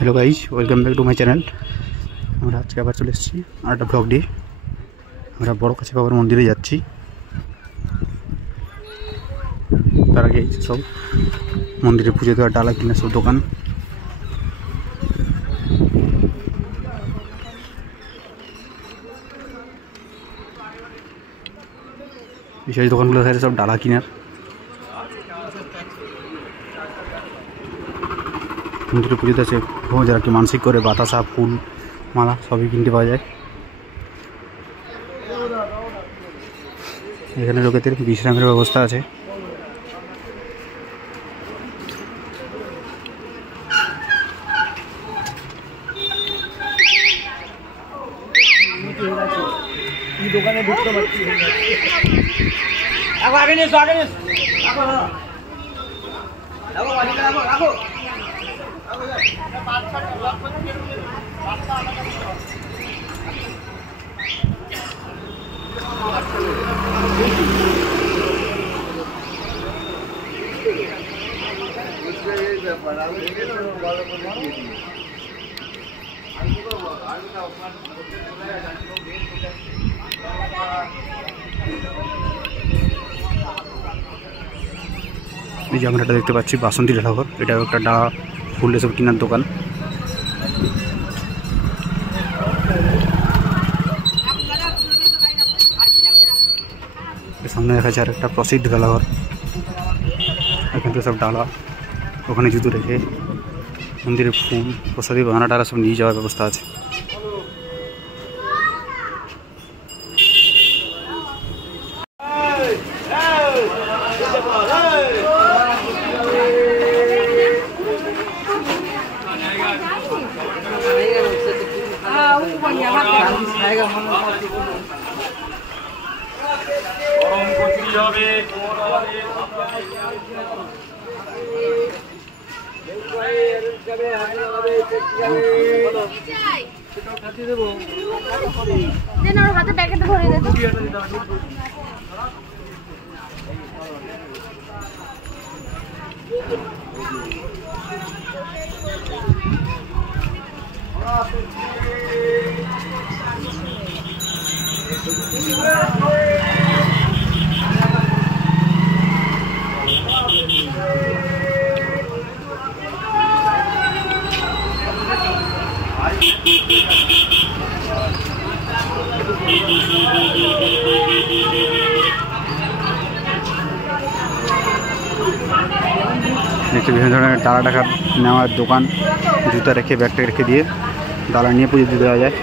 Hello guys welcome back to my channel. আমরা আজকে আবার চলে এসেছি আর একটা ব্লগ দিয়ে। আমরা বড় কাছে বাবার মন্দিরে যাচ্ছি। তার আগে সব মন্দিরে পুজো দেওয়ার ডালা কিনা সব দোকান। বিশেষ দোকানগুলো থাকে সব ডালা কিনার। মন্দিরে পুজোতে আছে যারা কি মানসিক করে বাতাসা ফুল মালা সবই কিনতে পাওয়া যায়। এখানে লোকেদের বিশ্রামের ব্যবস্থা আছে। দোকানে ঢুকতে পারছি এই যে আমরা এটা দেখতে পাচ্ছি বাসন্তী ডালাঘর। এটাও একটা ডালা ফুল এসব কেনার দোকান। সামনে দেখা যাচ্ছে আর একটা প্রসিদ্ধ ডালাঘর। এখান থেকে সব ডালা ওখানে জুতো রেখে মন্দিরে ফুল প্রসাদী বাগানা ডালা সব নিয়ে যাওয়ার ব্যবস্থা আছে। দেখতে বিভিন্ন ধরনের ডালা টাকা নেওয়ার দোকান। জুতা রেখে ব্যাগটা রেখে দিয়ে ডালা নিয়ে পুজো দিতে দেওয়া যায়।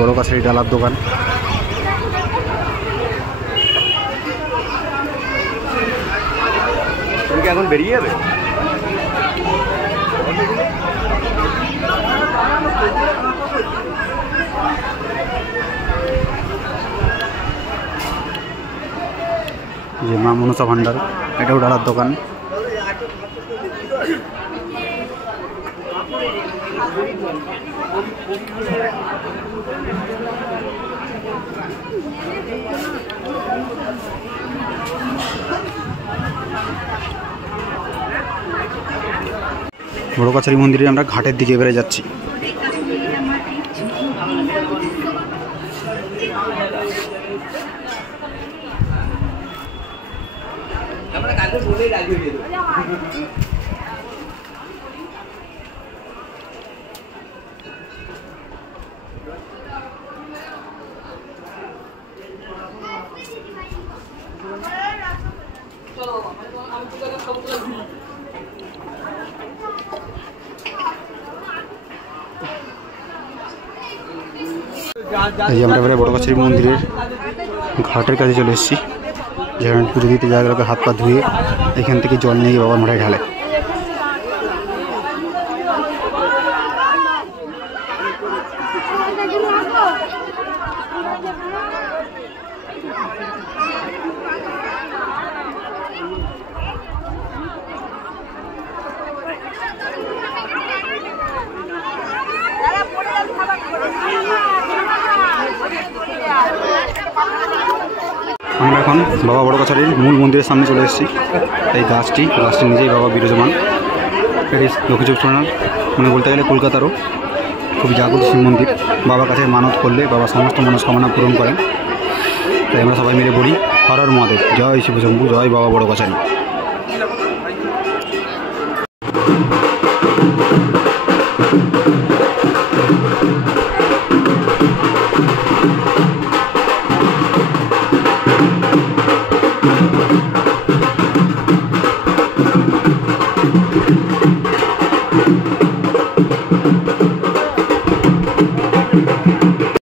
বড় কাছের ডালার দোকান। তুমি কি এখন বেরিয়ে যাবে? যে মা মনসা ভান্ডার, এটাও ডালার দোকান। বড় কাছারি মন্দিরে আমরা ঘাটের দিকে বেড়ে যাচ্ছি। এই যে আমরা এবারে বড় কাছারি মন্দিরের ঘাটের কাছে চলে এসেছি, যেখানে পুজো দিতে জায়গাগুলোকে হাত পা ধুয়ে এখান থেকে জল নিয়ে গিয়ে বাবার মাথায় ঢালে। আমরা এখন বাবা বড় কাছারির মূল মন্দিরের সামনে চলে এসেছি। এই গাছটির নিজেই বাবা বিরাজমান। এটি লক্ষ্মীচক্ষুনাথ মানে বলতে গেলে কলকাতারও খুবই জাগ্রত শিব মন্দির। বাবার কাছে মানত করলে বাবা সমস্ত মনস্কামনা পূরণ করেন। তাই আমরা সবাই মিলে বলি হর হর মহাদেব, জয় শিবশম্ভু, জয় বাবা বড় কাছারি।